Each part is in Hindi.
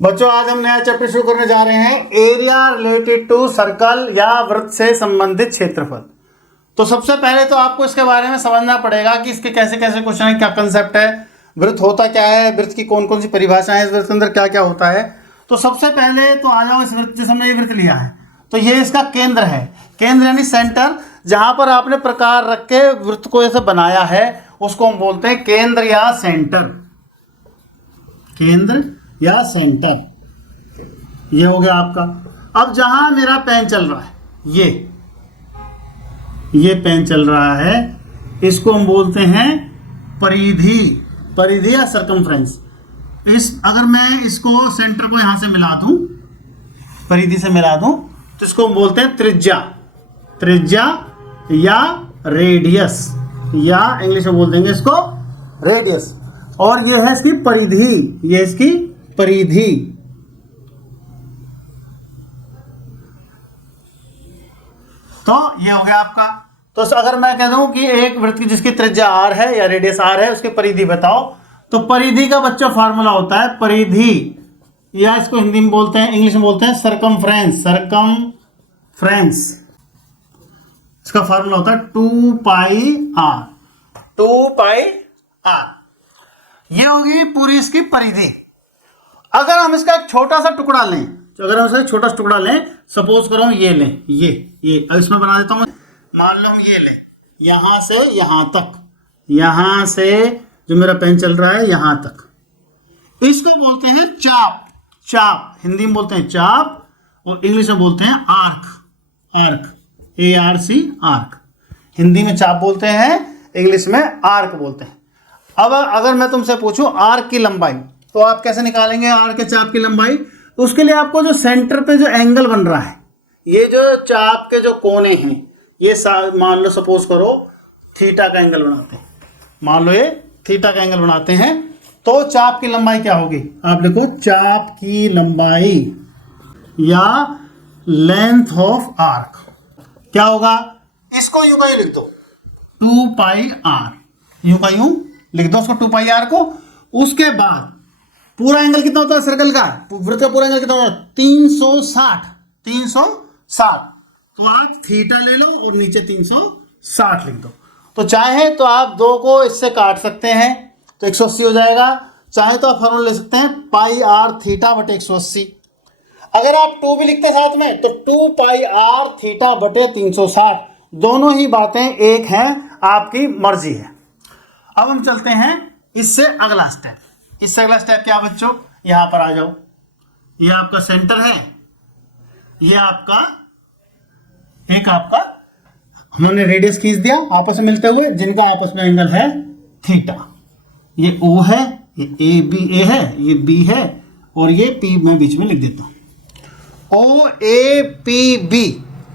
बच्चों आज हम नया चैप्टर शुरू करने जा रहे हैं, एरिया रिलेटेड टू सर्कल या वृत्त से संबंधित क्षेत्रफल। तो सबसे पहले तो आपको इसके बारे में समझना पड़ेगा कि इसके कैसे कैसे क्वेश्चन है, क्या कंसेप्ट है, वृत्त होता क्या है, वृत्त की कौन कौन सी परिभाषाएं हैं, इस वृत्त के अंदर क्या क्या होता है। तो सबसे पहले तो आ जाओ इस वृत्त, जैसे हमने ये वृत्त लिया है तो ये इसका केंद्र है, केंद्र यानी सेंटर, जहां पर आपने प्रकार रख के वृत्त को ऐसे बनाया है उसको हम बोलते हैं केंद्र या सेंटर। केंद्र या सेंटर ये हो गया आपका। अब जहां मेरा पेन चल रहा है, ये पेन चल रहा है, इसको हम बोलते हैं परिधि, परिधि या सर्कमफ्रेंस। अगर मैं इसको सेंटर को यहां से मिला दूं, परिधि से मिला दूं, तो इसको हम बोलते हैं त्रिज्या, त्रिज्या या रेडियस, या इंग्लिश में बोल देंगे इसको रेडियस। और ये है इसकी परिधि, ये इसकी परिधि। तो ये हो गया आपका। तो अगर मैं कह दूं कि एक वृत्त की जिसकी त्रिज्या r है या रेडियस r है, उसकी परिधि बताओ, तो परिधि का बच्चों फार्मूला होता है परिधि, या इसको हिंदी में बोलते हैं, इंग्लिश में बोलते हैं सरकमफ्रेंस, सरकमफ्रेंस। इसका फार्मूला होता है 2 पाई r, 2 पाई r। ये होगी पूरी इसकी परिधि। अगर हम इसका एक छोटा सा टुकड़ा लें, तो अगर हम इसका एक छोटा सा टुकड़ा लें, सपोज करो हम ये लें, ये इसमें बना देता हूं, मान लो हम ये लें, यहां से यहां तक, यहां से जो मेरा पेन चल रहा है यहां तक, इसको बोलते हैं चाप, चाप हिंदी में बोलते हैं चाप, और इंग्लिश में बोलते हैं arc, arc, ARC, arc. Hindi में चाप बोलते हैं, इंग्लिश में आर्क बोलते हैं। अब अगर मैं तुमसे पूछूं आर्क की लंबाई, तो आप कैसे निकालेंगे आर्क के चाप की लंबाई? तो उसके लिए आपको जो सेंटर पे जो एंगल बन रहा है, ये जो चाप के जो कोने हैं, ये मान लो सपोज करो थीटा का एंगल बनाते हैं, मान लो ये थीटा का एंगल बनाते हैं, तो चाप की लंबाई क्या होगी? आप लिखो चाप की लंबाई या लेंथ ऑफ आर्क क्या होगा? इसको यूं का यूं लिख दो 2 पाई r, यूं का यूं लिख दो उसको 2 पाई r को। उसके बाद पूरा एंगल कितना होता है सर्कल का, वृत्त का पूरा एंगल कितना होता है? 360, 360। तो आप थीटा ले लो और नीचे 360 लिख दो। तो चाहे तो आप 2 को इससे काट सकते हैं तो 180 हो जाएगा, चाहे तो आप फॉर्मूला ले सकते हैं पाई r थीटा बटे 180। अगर आप 2 भी लिखते साथ में तो 2 पाई r थीटा बटे 360, दोनों ही बातें एक हैं, आपकी मर्जी है। अब हम चलते हैं इससे अगला स्टेप। इससे अगला स्टेप क्या बच्चों? यहां पर आ जाओ, ये आपका सेंटर है, ये आपका एक आपका हमने रेडियस खींच दिया आपस में मिलते हुए, जिनका आपस में एंगल है थीटा। ये O है, ये A है, ये B है, और ये P मैं बीच में लिख देता हूं, OAPB,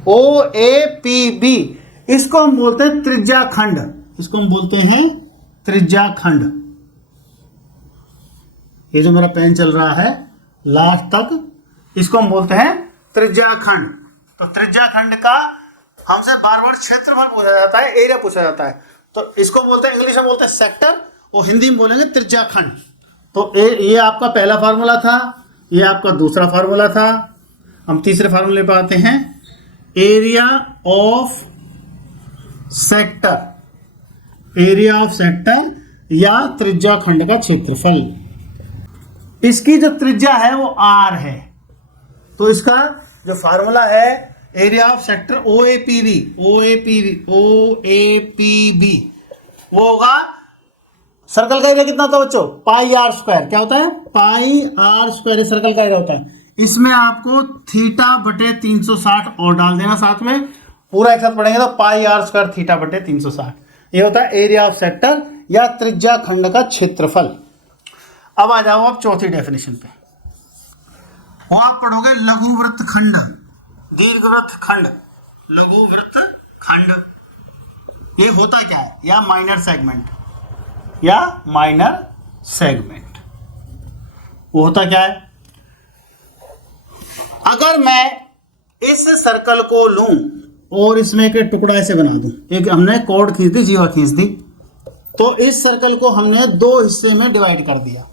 OAPB। इसको हम बोलते हैं त्रिज्या खंड, इसको हम बोलते हैं त्रिज्या खंड। ये जो मेरा पेन चल रहा है लास्ट तक, इसको हम बोलते हैं त्रिज्या खंड। तो त्रिज्या खंड का हमसे बार बार क्षेत्रफल पूछा जाता है, एरिया पूछा जाता है, तो इसको बोलते हैं, इंग्लिश में बोलते हैं सेक्टर, और हिंदी में बोलेंगे त्रिज्या खंड। तो ये आपका पहला फार्मूला था, ये आपका दूसरा फार्मूला था। हम तीसरे फार्मूले पर आते हैं, area of sector, area of sector या त्रिज्या खंड का क्षेत्रफल। इसकी जो त्रिज्या है वो r है, तो इसका जो फार्मूला है area of sector OAPB, OAPB वो होगा, सर्कल का एरिया कितना होता है बच्चों? पाई r स्क्वायर। क्या होता है? पाई r स्क्वायर सर्कल का एरिया होता है। इसमें आपको थीटा बटे 360 और डाल देना साथ में, पूरा एक साथ पढ़ेंगे तो पाई r स्क्वायर थीटा बटे 360। ये होता है एरिया ऑफ सेक्टर या त्रिज्या खंड का क्षेत्रफल। अब आ जाओ आप चौथी डेफिनेशन पे, वो आप पढ़ोगे लघु वृत्त खंड, दीर्घ वृत्त खंड, लघु वृत्त खंड। ये होता क्या है? या माइनर सेगमेंट, या माइनर सेगमेंट। वो होता क्या है? अगर मैं इस सर्कल को लूं और इसमें एक टुकड़ा ऐसे बना दूं, एक हमने कॉर्ड खींच दी, जीवा खींच दी, तो इस सर्कल को हमने 2 हिस्से में डिवाइड कर दिया।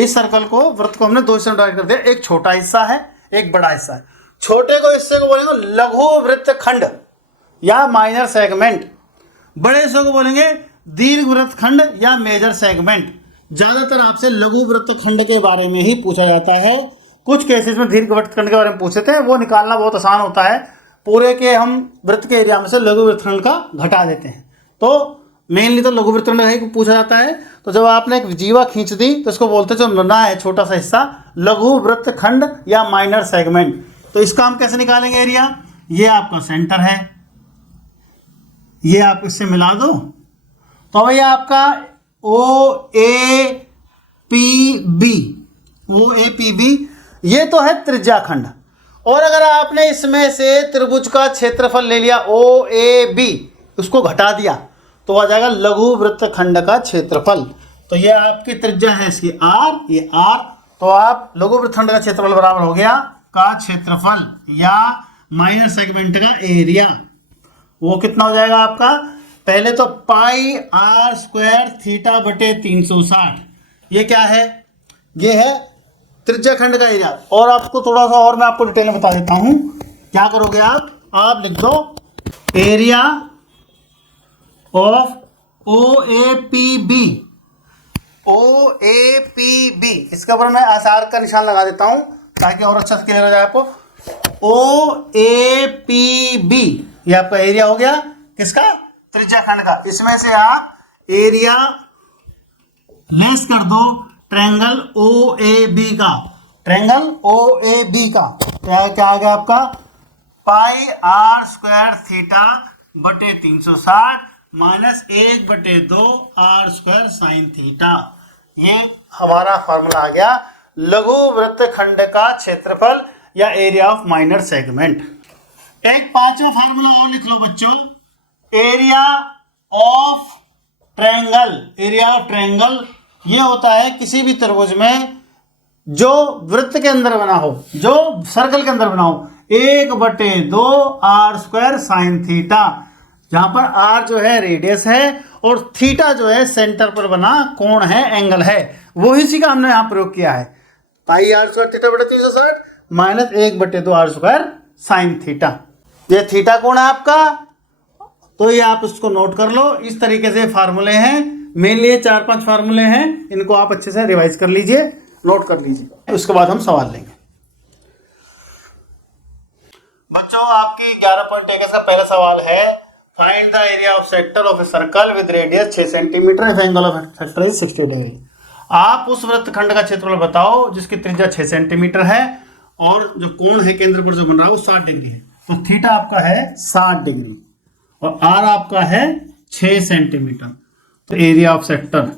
इस सर्कल को, वृत्त को हमने दो हिस्सों में डिवाइड कर दिया, एक छोटा हिस्सा है, एक बड़ा हिस्सा है। छोटे को हिस्से को बोलेंगे लघु वृत्त खंड या माइनर सेगमेंट, बड़े हिस्से को बोलेंगे दीर्घ वृत्त खंड या मेजर सेगमेंट। ज्यादातर आपसे लघु वृत्त खंड के बारे में ही पूछा जाता है। कुछ केसेस में दीर्घ वृत्त खंड के बारे में पूछे थे, वो निकालना बहुत आसान होता है। पूरे के हम वृत्त के एरिया में से लघु वृत्त खंड का घटा देते हैं। तो मेनली तो लघु वृत्त खंड का पूछा जाता है। तो जब आपने एक जीवा खींच दी तो इसको बोलते जो नना है छोटा सा हिस्सा, लघु वृत्त खंड या माइनर सेगमेंट। तो इसका हम कैसे निकालेंगे एरिया? ये आपका सेंटर है, ये आप इससे मिला दो तो भैया आपका ओ ए पी बी, ये तो है त्रिज्या खंड। और अगर आपने इसमें से त्रिभुज का क्षेत्रफल ले लिया ओ ए बी, उसको घटा दिया तो आ जाएगा लघु वृत्त खंड का क्षेत्रफल। तो ये आपकी त्रिज्या है इसकी आर, ये आर। तो आप लघु वृत्त खंड का क्षेत्रफल बराबर हो गया का क्षेत्रफल या माइनर सेगमेंट का एरिया। वो कितना हो जाएगा आपका? पहले तो पाई आर स्क्वायर थीटा बटे 360, ये क्या है? ये है त्रिज्या खंड का एरिया। और आपको थोड़ा सा और मैं आपको डिटेल में बता देता हूं। क्या करोगे आप लिख दो area of O A P B. इसके ऊपर मैं आसार का निशान लगा देता हूं ताकि और अच्छा से क्लियर हो जाए आपको। ओ ए पी बी, ये आपका एरिया हो गया किसका? त्रिज्या खंड का। इसमें से आप एरिया लेस कर दो ट्रायंगल ओ ए बी का, ट्रायंगल ओ ए बी का। क्या आ गया आपका? पाई आर स्क्वायर थीटा बटे 360 minus 1/2 are square sine theta. ये हमारा फॉर्मूला आ गया लघु वृत्त खंड का क्षेत्रफल या एरिया ऑफ माइनर सेगमेंट। एक पांचवा फॉर्मूला और लिख लो बच्चों, एरिया ऑफ ट्रायंगल। ये होता है किसी भी त्रिभुज में जो वृत्त के अंदर बना हो, जो सर्कल के अंदर बना हो, 1/2 आर स्क्वायर साइन थीटा, जहां पर आर जो है रेडियस है और थीटा जो है सेंटर पर बना कोण है, एंगल है। वही सी का हमने यहां प्रयोग किया है, पाई आर स्क्वायर थीटा बटे 360 minus 1/2 are square sine theta. ये थीटा कोण है आपका, तो ये आप इसको नोट कर लो। इस तरीके से फार्मूले हैं, मेनली 4-5 फार्मूले हैं, इनको आप अच्छे से रिवाइज कर लीजिए, नोट कर लीजिए। उसके बाद हम सवाल लेंगे। बच्चों आपकी 11.1 का पहला सवाल है, find the area of sector of a circle with radius 6 centimetre if angle of sector is 60 degree. आप उस वृत्त खंड का क्षेत्रफल बताओ जिसकी त्रिज्या 6 सेंटीमीटर है और जो कोण है केंद्र पर जो बन रहा है वो 60 डिग्री है। तो थीटा आपका है 60 डिग्री और आर आपका है 6 सेंटीमीटर। तो एरिया ऑफ सेक्टर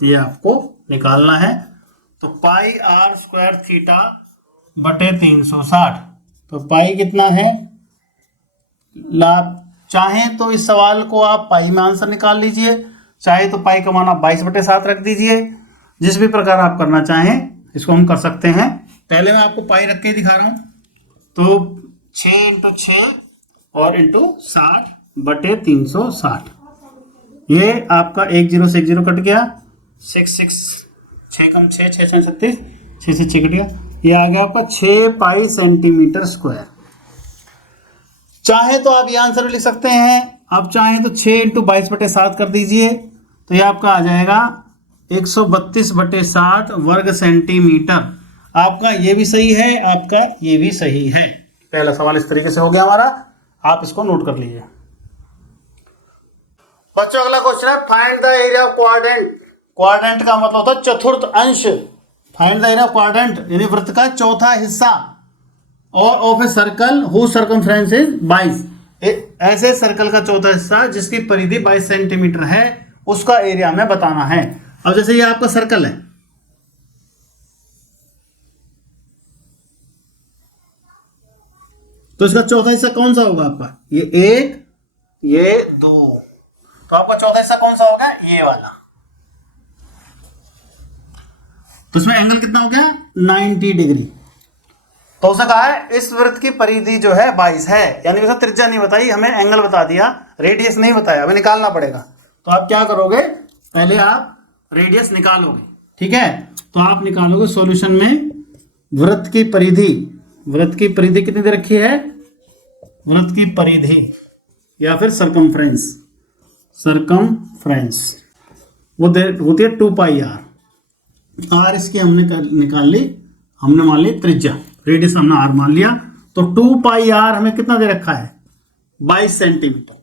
ये आपको निकालना है। तो पाई आर स्क्वायर थीटा बटे 360, तो पाई कितना है? आप चाहें तो इस सवाल को आप पाई में आंसर निकाल लीजिए, चाहे तो पाई का मान आप 22/7 रख दीजिए। जिस भी प्रकार आप करना चाहें इसको हम कर सकते हैं। पहले मैं आपको पाई रख के दिखा रहा हूं। तो 6 × 6 और इंटू 60/360, ये आपका 1 0 से 1 0 कट गया, 6 6 6 कम 6 6 37, 6 से 6 कट गया, ये आ गया आपका 6 पाई सेंटीमीटर स्क्वायर। चाहे तो आप ये आंसर लिख सकते हैं, आप चाहें तो 6 × 22/7 कर दीजिए, तो ये आपका आ जाएगा 132/60 वर्ग सेंटीमीटर। आपका ये भी सही है, आपका ये भी सही है। पहला सवाल इस तरीके से हो गया हमारा, आप इसको नोट कर लीजिए। बच्चों अगला क्वेश्चन है, find the area of quadrant. Quadrant का मतलब होता है चतुर्थ अंश। Find the area of quadrant यानी वृत्त का चौथा हिस्सा, और of a circle who circumference is 22। ऐसे सर्कल का चौथा हिस्सा जिसकी परिधि 22 सेंटीमीटर है, उसका एरिया हमें बताना है। अब जैसे ये आपका सर्कल है, तो इसका चौथा हिस्सा कौन सा होगा आपका? ये 1, ये 2, तो आपका चौथा हिस्सा कौन सा होगा? ये वाला। तो इसमें एंगल कितना हो गया? 90 डिग्री। तो उसे कहा है इस वृत्त की परिधि जो है 22 है, यानी वैसे त्रिज्या नहीं बताई, हमें एंगल बता दिया, रेडियस नहीं बताया, हमें निकालना पड़ेगा। तो आप क्या करोगे? पहले आप रेडियस निकालोगे, ठीक है। तो आप निकालोगे सॉल्यूशन में वृत्त की परिधि, वृत्त की परिधि कितनी दे रखी है, वृत्त की परिधि या फिर सरकमफ्रेंस, सरकमफ्रेंस वो होती है 2 पाई आर। आर इसकी हमने निकाल ली, हमने मान ली त्रिज्या, रेडियस हमने आर मान लिया। तो 2 पाई आर हमें कितना दे रखा है, 22 सेंटीमीटर।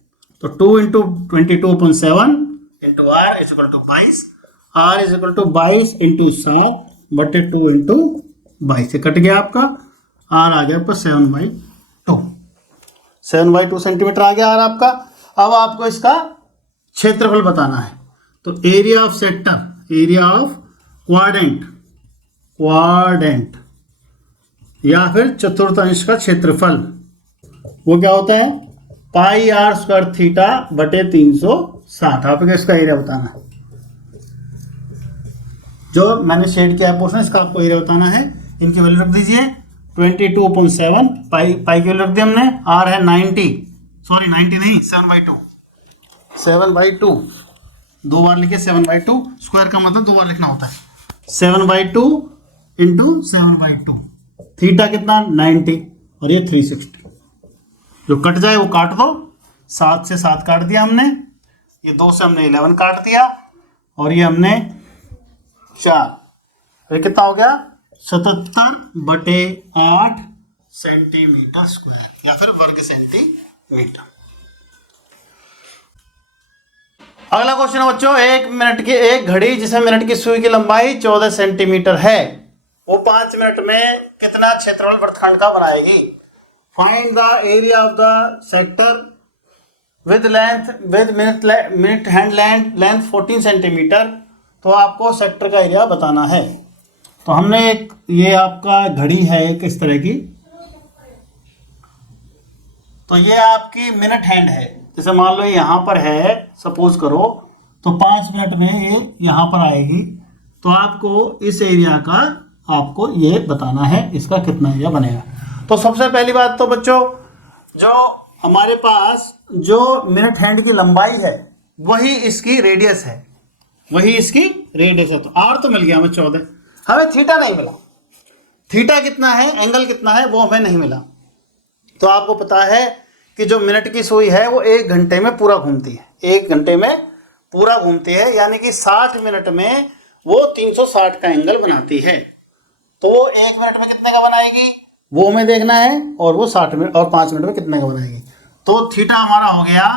तो 2 into 22/7 into r is equal to 22, r is equal to 22 into 7/2 into 22 से कट गया आपका, आर आ गया आपका 7/2, 7/2 सेंटीमीटर आ गया आर आपका। अब आपको इसका क्षेत्रफल बताना है। तो area of sector, area of quadrant, quadrant या फिर चतुर्थांश का क्षेत्रफल वो क्या होता है, पाई आर स्क्वायर थीटा बटे 360। आपको इसका एरिया बताना है, जो मैंने शेड किया है पोर्शन इसका आपको एरिया बताना है। इनकी वैल्यू रख दीजिए 22/7, पाई की वैल्यू रख दी हमने, आर है 90, सॉरी 90 नहीं 7/2, 7/2 दो बार लिखे, 7/2 स्क्वायर का मतलब दो बार लिखना होता है, 7/2 इंटू 7/2, थीटा कितना 90 और ये 360, जो कट जाए वो काट दो, 7 से 7 काट दिया हमने, ये 2 से हमने 11 काट दिया और ये हमने 4, ये कितना हो गया 77/8 सेंटीमीटर स्क्वायर या फिर वर्ग सेंटीमीटर। अगला क्वेश्चन है बच्चों, एक घड़ी जिसमें मिनट की सुई की लंबाई 14 सेंटीमीटर है, वो 5 मिनट में कितना क्षेत्रफल वृत्तखंड का बनाएगी। Find the area of the sector with minute hand length 14 centimetre. तो आपको सेक्टर का एरिया बताना है। तो हमने एक, ये आपका घड़ी है एक इस तरह की, तो ये आपकी मिनट हैंड है, जैसे मान लो यहाँ पर है सपोज करो, तो 5 मिनट में ये यहाँ पर आएगी। तो आपको इस एरिया का आपको ये बताना है, इसका कितना एरिया बनेगा। तो सबसे पहली बात तो बच्चों, जो हमारे पास जो मिनट हैंड की लंबाई है वही इसकी रेडियस है, वही इसकी रेडियस है। तो आर तो मिल गया हमें 14, हमें थीटा नहीं मिला। थीटा कितना है, एंगल कितना है, वो हमें नहीं मिला। तो आपको पता है कि जो मिनट की सुई है वो 1 घंटे में पूरा घूमती है, 1 घंटे में पूरा घूमती है, यानी कि 60 मिनट में वो 360 का एंगल बनाती है। तो वो 1 मिनट में कितने का बनाएगी वो हमें देखना है, और वो 60 मिनट और 5 मिनट में कितने का बनाएगी। तो थीटा हमारा हो गया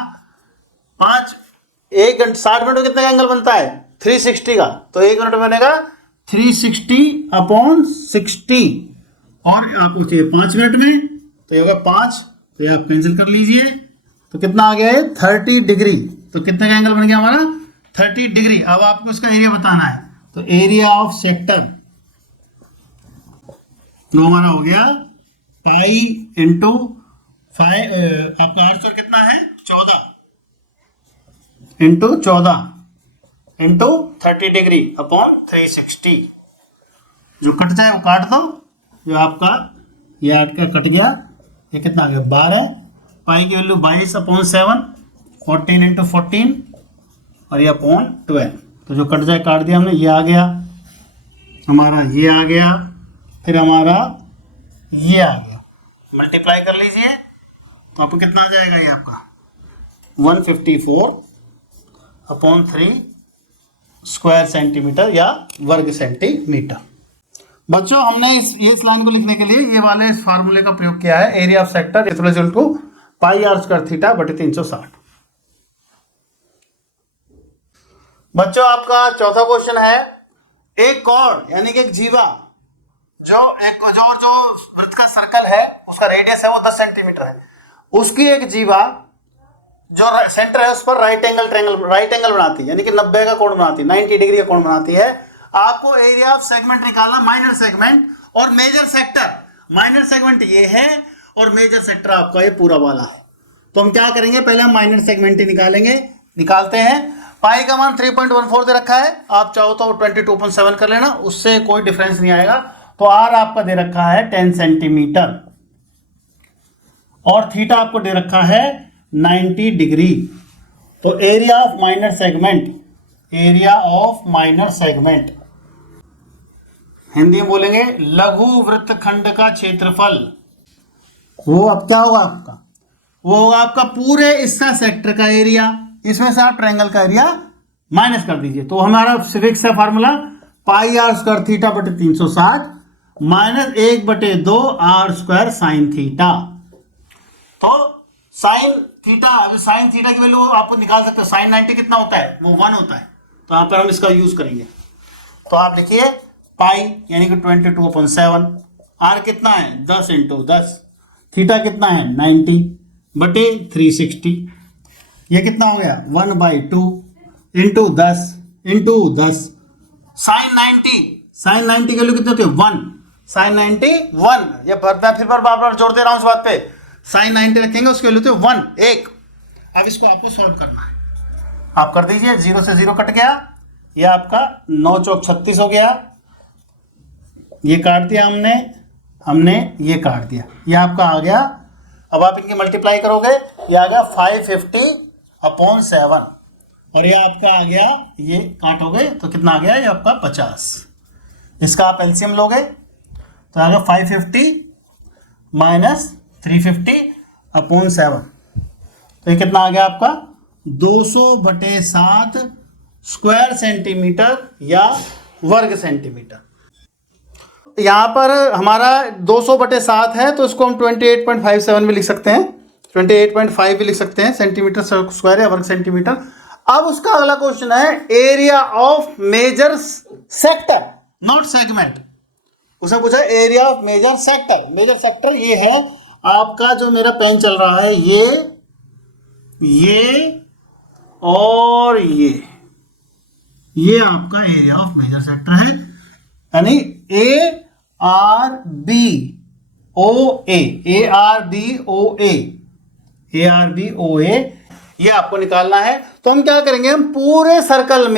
1 घंटे 60 मिनट में कितने का एंगल बनता है 360 का। तो 1 मिनट में बनेगा 360/60, और आपको चाहिए 5 मिनट में, तो ये होगा 5, तो ये आप कैंसिल कर लीजिए। तो कितना आ गया है 30 डिग्री। तो कितने का एंगल बन गया हमारा 30 डिग्री। अब आपको इसका एरिया बताना है। तो एरिया ऑफ सेक्टर तो हमारा हो गया पाई इंटू 5, आपका आंसर कितना है 14 इंटू 14 इंटू 30 डिग्री अपॉन 360। जो कट जाए वो काट दो, जो आपका ये 8 का कट गया, ये कितना आ गया 12, पाई की वैल्यू 22/7, 14 इंटू 14 और ये अपॉन 12। तो जो कट जाए काट दिया हमने, ये आ गया हमारा, ये आ गया, फिर हमारा ये आ गया, मल्टीप्लाई कर लीजिए तो आपको कितना आ जाएगा, ये आपका 154/3 स्क्वायर सेंटीमीटर या वर्ग सेंटीमीटर। बच्चों हमने इस लाइन को लिखने के लिए ये वाले इस फार्मूले का प्रयोग किया है, area of sector equal to pi r square theta बटे 360। बच्चों आपका चौथा क्वेश्चन है, एक कॉर्ड यानी कि एक जीवा जो वृत्त का सर्कल है उसका रेडियस है वो 10 सेंटीमीटर है, उसकी एक जीवा जो सेंटर है उस पर राइट एंगल बनाती है, यानी कि 90 का कोण बनाती है, 90 डिग्री का कोण बनाती है। आपको एरिया ऑफ सेगमेंट निकालना, माइनर सेगमेंट और मेजर सेक्टर। माइनर सेगमेंट ये है और मेजर सेक्टर आपका ये पूरा वाला है। तो हम क्या करेंगे, पहले हम माइनर सेगमेंट ही निकालते हैं। पाई का मान 3.14 दे रखा है, आप चाहो तो 22.7 कर लेना, उससे कोई डिफरेंस नहीं आएगा। तो आर आपका दे रखा है 10 सेंटीमीटर और थीटा आपको दे रखा है 90 डिग्री। तो area of minor segment area of minor segment. Hindi में बोलेंगे लघु वृत्तखंड का क्षेत्रफल। वो अब क्या होगा आपका, वो होगा आपका पूरे इसका सेक्टर का एरिया, इसमें से आप ट्रायंगल का एरिया माइनस कर दीजिए। तो हमारा फिक्स है formula pi r square theta बटे 360 minus 1/2 are square sine theta. तो साइन थीटा, अभी साइन थीटा की वैल्यू आप निकाल सकते हो। साइन 90 कितना होता है, वो 1 होता है। तो यहां पर हम इसका यूज करेंगे। तो आप लिखिए पाई यानी कि 22/7, आर कितना है 10 × 10, थीटा कितना है 90 बटे 360, ये कितना हो गया 1/2 × 10 × 10। साइन 90 की वैल्यू कितनी होती है 1, साइन 90 1, ये फिर बार जोड़ दे रहा हूं इस बात पे। साइन 90 रखेंगे उसकी वैल्यू होती है 1 1। अब इसको आपको सॉल्व करना है, आप कर दीजिए। 0 से 0 कट गया, ये आपका 9 चौक 36 हो गया, ये काट दिया हमने ये काट दिया, ये आपका आ गया। अब आप इनकी मल्टीप्लाई करोगे, ये आ गया 550/7 और ये आपका आ गया, ये काटोगे तो कितना आ गया, ये आपका 50। इसका आप एलसीएम लोगे तो आ गया 550 माइनस 350/7, तो ये कितना आ गया आपका 200/7 स्क्वायर सेंटीमीटर या वर्ग सेंटीमीटर। यहां पर हमारा 200/7 है, तो इसको हम 28.57 भी लिख सकते हैं, 28.5 भी लिख सकते हैं सेंटीमीटर स्क्वायर या वर्ग सेंटीमीटर। अब उसका अगला क्वेश्चन है area of major sector not segment. उसने पूछा area of major sector. Major sector ये है आपका, जो मेरा पेन चल रहा है, ये और ये आपका एरिया ऑफ मेजर सेक्टर है, यानी ARBOA ये आपको निकालना है। तो हम क्या करेंगे, हम पूरे सर्कल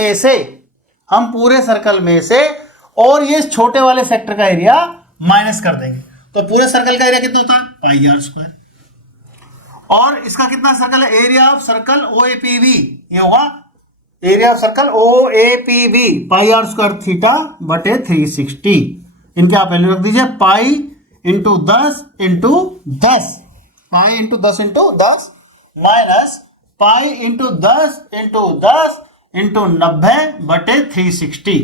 में से और ये छोटे वाले सेक्टर का एरिया माइनस कर देंगे। तो पूरे सर्कल का एरिया कितना होता है पाई आर स्क्वायर, और इसका कितना सर्कल है, एरिया ऑफ सर्कल OAPB, ये होगा area of circle OAPB pi r square theta बटे 360। इनके आप वैल्यू रख दीजिए पाई × 10 × 10, पाई × 10 × 10 माइनस पाई × 10 × 10 × 90/360।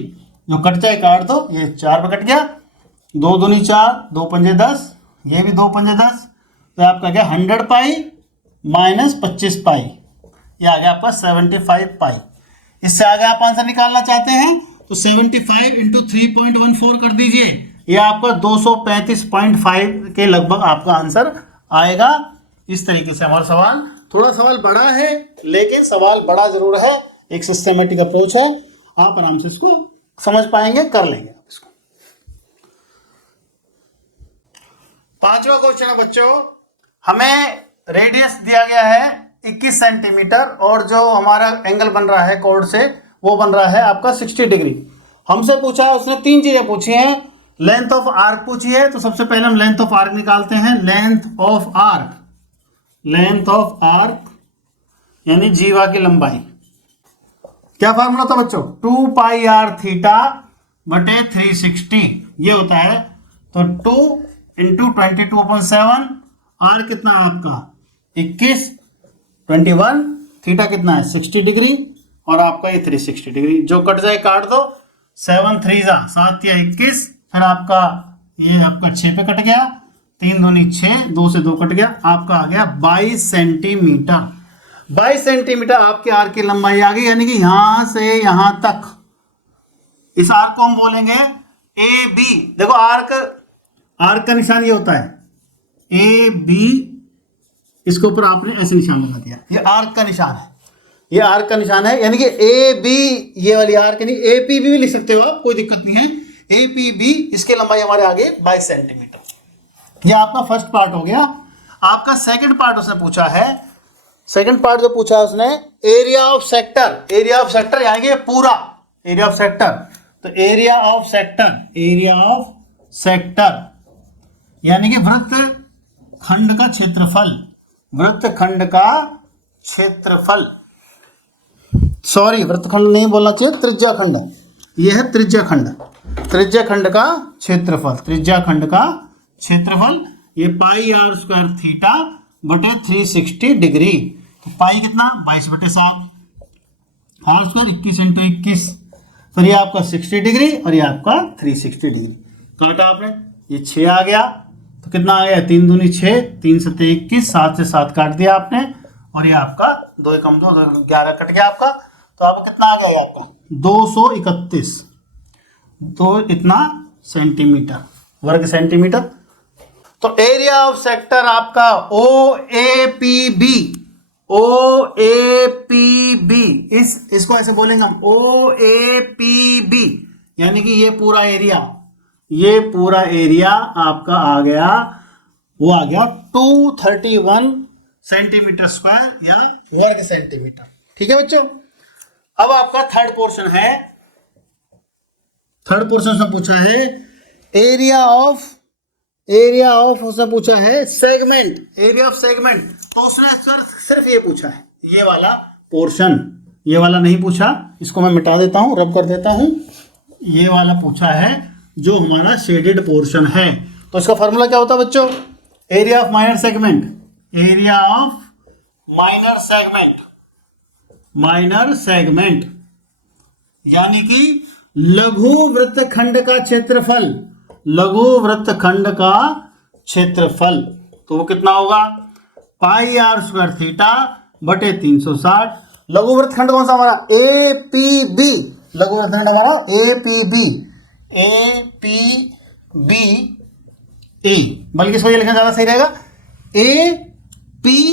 जो कट जाए काट दो, ये 4 पे कट गया, 2 दूनी 4, 2 पंजे 10, ये भी 2 पंजे 10, तो आपका क्या 100 पाई माइनस 25 पाई, ये आ गया आपका 75 पाई। इससे आगे आप आंसर निकालना चाहते हैं तो 75 × 3.14 कर दीजिए, ये आपका 235.5 के लगभग आपका आंसर आएगा। इस तरीके से हमारा सवाल, थोड़ा सवाल बड़ा है लेकिन सवाल बड़ा जरूर है, एक सिस्टमेटिक अप्रोच है, आप आराम से इसको समझ पाएंगे, कर लेंगे आप इसको। 5वां क्वेश्चन है बच्चों, हमें रेडियस दिया गया है 21 सेंटीमीटर और जो हमारा एंगल बन रहा है कोड से वो बन रहा है आपका 60 डिग्री। हमसे पूछा है उसने 3 चीजें पूछी हैं, लेंथ ऑफ आर्क पूछी है, तो सबसे पहले हम लेंथ ऑफ आर्क निकालते हैं। लेंथ ऑफ आर्क यानी जीवा की लंबाई। क्या फार्मूला था बच्चों, 2 पाई आर थीटा बटे 360 ये होता है। तो 2 × 22/7, आर कितना आपका 21, 21, थीटा कितना है 60 डिग्री और आपका ये 360 डिग्री। जो कट जाए काट दो, 7 3 7 या 21, फिर आपका ये आपका 6 पे कट गया, 3 दूनी 6, 2 से 2 कट गया, आपका आ गया 22 सेंटीमीटर। 22 सेंटीमीटर आपके आर्क की लंबाई आ गई, यानी कि यहां से यहां तक। इस आर्क को हम बोलेंगे AB। देखो आर्क का निशान ये होता है AB, इसके ऊपर आपने ऐसे निशान लगा दिया, ये आर्क का निशान है, ये आर्क का निशान है, यानी कि AB ये वाली आर्क, यानी APB भी लिख सकते हो आप, कोई दिक्कत नहीं है। APB इसकी लंबाई हमारे आगे 22 सेंटीमीटर। ये आपका फर्स्ट पार्ट हो गया। आपका सेकंड पार्ट उसने पूछा है, सेकंड पार्ट जो पूछा है उसने एरिया ऑफ सेक्टर यानी कि पूरा एरिया ऑफ सेक्टर। तो एरिया ऑफ सेक्टर यानी कि वृत्तखंड का क्षेत्रफल, सॉरी वृत्तखंड नहीं बोलना चाहिए, त्रिज्याखंड। यह है त्रिज्याखंड, त्रिज्याखंड का क्षेत्रफल, त्रिज्याखंड का क्षेत्रफल ये पाई आर स्क्वायर थीटा बटे 360 डिग्री। तो पाई कितना 22/7, आर स्क्वायर 21 × 21, फिर ये आपका 60 डिग्री और ये आपका 360 डिग्री। काटा आपने, ये 6 आ गया तो कितना आ गया 3 दूनी 6, 3 7 21, 7 से 7 काट दिया आपने और ये आपका 2 एकम 2 11 कट गया आपका। तो आपका कितना आ गया आपका 231, तो इतना सेंटीमीटर, वर्ग सेंटीमीटर। तो एरिया ऑफ सेक्टर आपका OAPB, OAPB, इसको ऐसे बोलेंगे हम OAPB, यानी कि ये पूरा एरिया आपका आ गया, वो आ गया 231 सेंटीमीटर स्क्वायर या वर्ग सेंटीमीटर। ठीक है बच्चों। अब आपका थर्ड पोर्शन से पूछा है एरिया ऑफ उसने पूछा है सेगमेंट, एरिया ऑफ सेगमेंट। तो उसने सिर्फ ये पूछा है, ये वाला पोर्शन, ये वाला नहीं पूछा, इसको मैं मिटा देता हूं, रब कर देता हूं। ये वाला पूछा है जो हमारा शेडेड पोर्शन है। तो इसका फॉर्मूला क्या होता है बच्चों, area of minor segment, area of minor segment यानी कि लघु वृत्तखंड का क्षेत्रफल, लघु वृत्तखंड का क्षेत्रफल। तो वो कितना होगा पाई आर स्क्वायर थीटा बटे 360। लघु वृत्तखंड कौन सा हमारा APB, लघु वृत्तखंड हमारा APB, बल्कि इसको ये लिखना ज्यादा सही रहेगा APBA,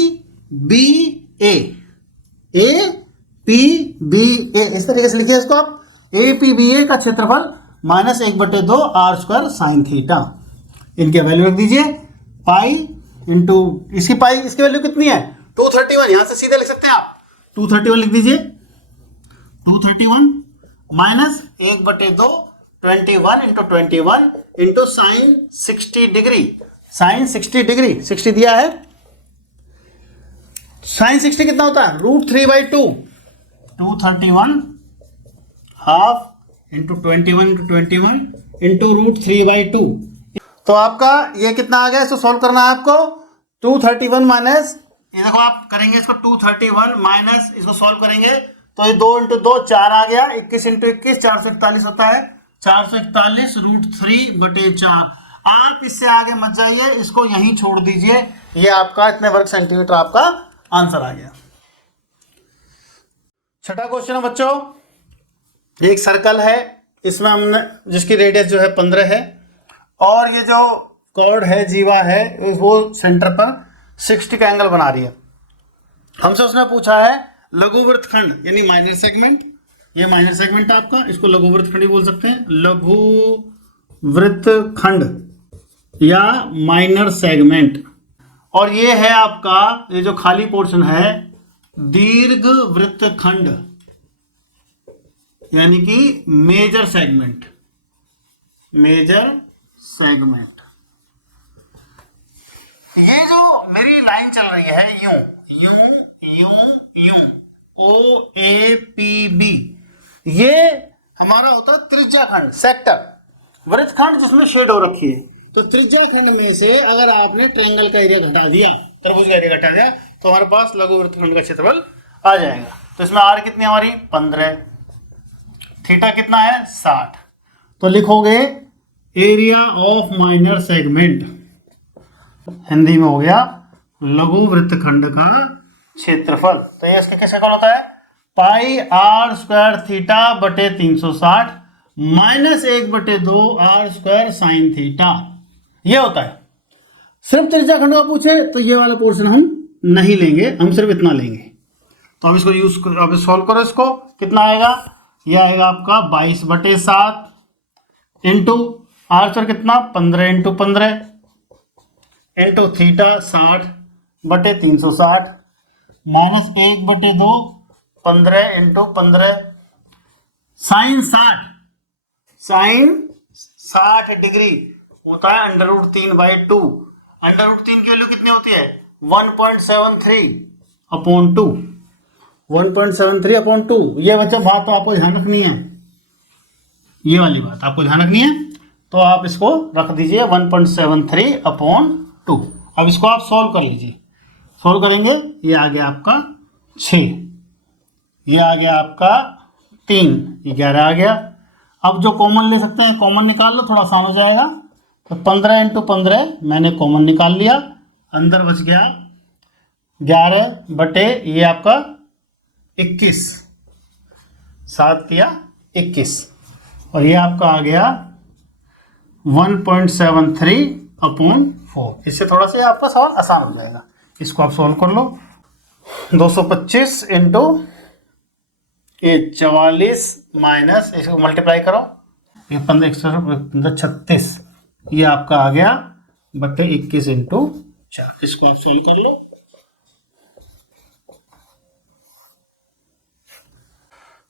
इस तरीके से लिखिए इसको आप, APBA का क्षेत्रफल -1/2 आर स्क्वायर साइन थीटा। इनके वैल्यू रख दीजिए, पाई इंटू इसकी पाई, इसकी वैल्यू कितनी है 231, यहां से सीधे लिख सकते हैं आप, 231 लिख दीजिए, 231 -1/2 21 × 21 into sine 60 degree, sine 60 degree 60 दिया है, साइन 60 कितना होता है √3/2, 231 हाफ इंटू 21 × 21 इंटू √3/2। तो आपका ये कितना आ गया, इसको सॉल्व करना है आपको। 231 माइनस, ये देखो आप करेंगे इसको 231 माइनस, इसको सॉल्व करेंगे तो ये 2 × 2 4 आ गया, 21 × 21 441 होता है, 441 √3/4। आप इससे आगे मत जाइए, इसको यहीं छोड़ दीजिए, ये आपका इतने वर्ग सेंटीमीटर आपका आंसर आ गया। छठा क्वेश्चन है बच्चों, एक सर्कल है, इसमें हमने जिसकी रेडियस जो है 15 है और ये जो कॉर्ड है जीवा है वो सेंटर पर 60 का एंगल बना रही है। हमसे उसने पूछा है लघु वृत्तखंड यानी माइनर सेगमेंट, ये माइनर सेगमेंट आपका, इसको लघु वृत्तखंड ही बोल सकते हैं, लघु वृत्तखंड या माइनर सेगमेंट। और ये है आपका ये जो खाली पोर्शन है दीर्घ वृत्तखंड यानी कि मेजर सेगमेंट, मेजर सेगमेंट। ये जो मेरी लाइन चल रही है यूं यूं यूं यूं OAPB, ये हमारा होता है त्रिज्याखंड, सेक्टर, वृत्तखंड जिसमें शेड हो रखी है। तो त्रिज्याखंड में से अगर आपने ट्रायंगल का एरिया घटा दिया, त्रिभुज का एरिया घटा दिया, तो हमारे पास लघु वृत्तखंड का क्षेत्रफल आ जाएगा। तो इसमें आर कितनी हमारी 15, थीटा कितना है 60। तो लिखोगे area of minor segment, Hindi में हो गया लघु वृत्तखंड का क्षेत्रफल। तो ये इसका क्या शक्ल होता है पाई आर स्क्वायर थीटा बटे 360 -1/2 आर स्क्वायर साइन थीटा, ये होता है। सिर्फ त्रिज्याखंड का पूछे तो ये वाला पोर्शन हम नहीं लेंगे, हम सिर्फ इतना लेंगे। तो हम इसको यूज करो, अब सॉल्व करो, इसको कितना आएगा, ये आएगा आपका 22/7 इंटू आर स्क्वायर कितना 15 × 15 इंटू थीटा 60/360 -1/2 15 × 15 साइन 60 डिग्री होता है √3/2। √3 की वैल्यू कितनी होती है 1.73/2। 1.73/2। ये बच्चों बात तो आपको ध्यान रखनी है, ये वाली बात आपको ध्यान रखनी है, तो आप इसको रख दीजिए 1.73/2। अब इसको आप सॉल्व कर लीजिए, सॉल्व करेंगे ये आ गया आपका 6, ये आ गया आपका 3, ये 11 आ गया। अब जो कॉमन ले सकते हैं कॉमन निकाल लो, थोड़ा आसान हो जाएगा। तो 15 × 15 मैंने कॉमन निकाल लिया, अंदर बच गया 11 बटे ये आपका 21, 7 या 21, और ये आपका आ गया 1.73/4। इससे थोड़ा सा आपका सवाल आसान हो जाएगा। इसको आप सॉल्व कर लो। 225 इंटू ये 44 माइनस इसको मल्टीप्लाई करो, ये 15 36, ये आपका आ गया बटे 21 इंटू 4। इसको आप सॉल्व कर लो।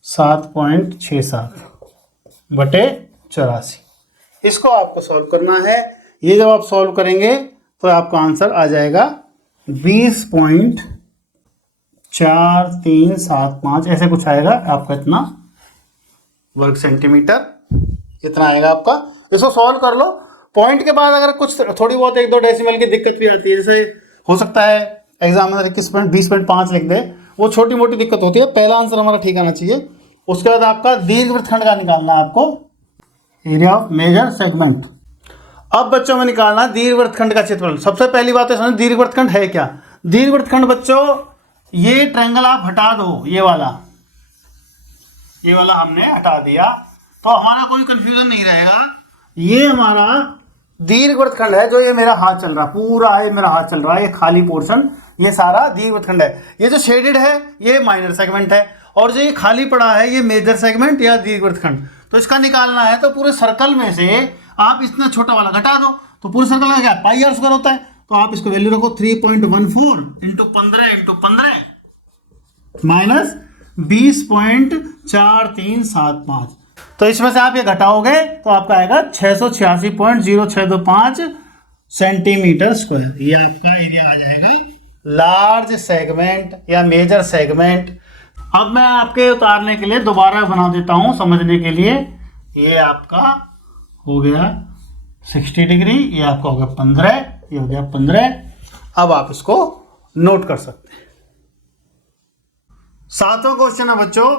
7.67 बटे 84, इसको आपको सॉल्व करना है। ये जब आप सॉल्व करेंगे तो आपका आंसर आ जाएगा 20.4375, ऐसे कुछ आएगा आपका, इतना वर्ग सेंटीमीटर इतना आएगा आपका। इसको सॉल्व कर लो। पॉइंट के बाद अगर कुछ थोड़ी बहुत 1-2 डेसिमल की दिक्कत भी आती है, जैसे हो सकता है एग्जामिनर 21.20.5 लिख दे, वो छोटी मोटी दिक्कत होती है। पहला आंसर हमारा ठीक आना चाहिए। उसके बाद आपका दीर्घवृत्तखंड का निकालना है आपको, एरिया ऑफ मेजर सेगमेंट। अब बच्चों में निकालना दीर्घवृत्तखंड का क्षेत्रफल। सबसे पहली बात है समझो दीर्घवृत्तखंड है क्या। दीर्घवृत्तखंड बच्चों, ये ट्रायंगल आप हटा दो, ये वाला हमने हटा दिया तो हमारा कोई कंफ्यूजन नहीं रहेगा। ये हमारा दीर्घवृत्तखंड है, जो ये मेरा हाथ चल रहा है, पूरा ये मेरा हाथ चल रहा है, ये खाली पोर्शन ये सारा दीर्घवृत्तखंड है। ये जो शेडेड है ये माइनर सेगमेंट है, और जो ये खाली पड़ा है ये मेजर सेगमेंट या दीर्घवृत्तखंड। तो इसका निकालना है तो पूरे सर्कल में से आप इतना छोटा वाला घटा दो, तो पूरे सर्कल का क्या πr² होता है। तो आप इसको वैल्यू रखो 3.14 इंटू 15 माइनस 20.4375। तो इसमें से आप ये घटाओगे तो आपका आएगा 686.0625 सेंटीमीटर स्क्वायर। ये आपका एरिया आ जाएगा लार्ज सेगमेंट या मेजर सेगमेंट। अब मैं आपके उतारने के लिए दोबारा बना देता हूं समझने के लिए। ये आपका हो गया 60 डिग्री, ये आपका हो गया 15, ये हो गया 15। अब आप इसको नोट कर सकते हैं। 7वां क्वेश्चन है बच्चों,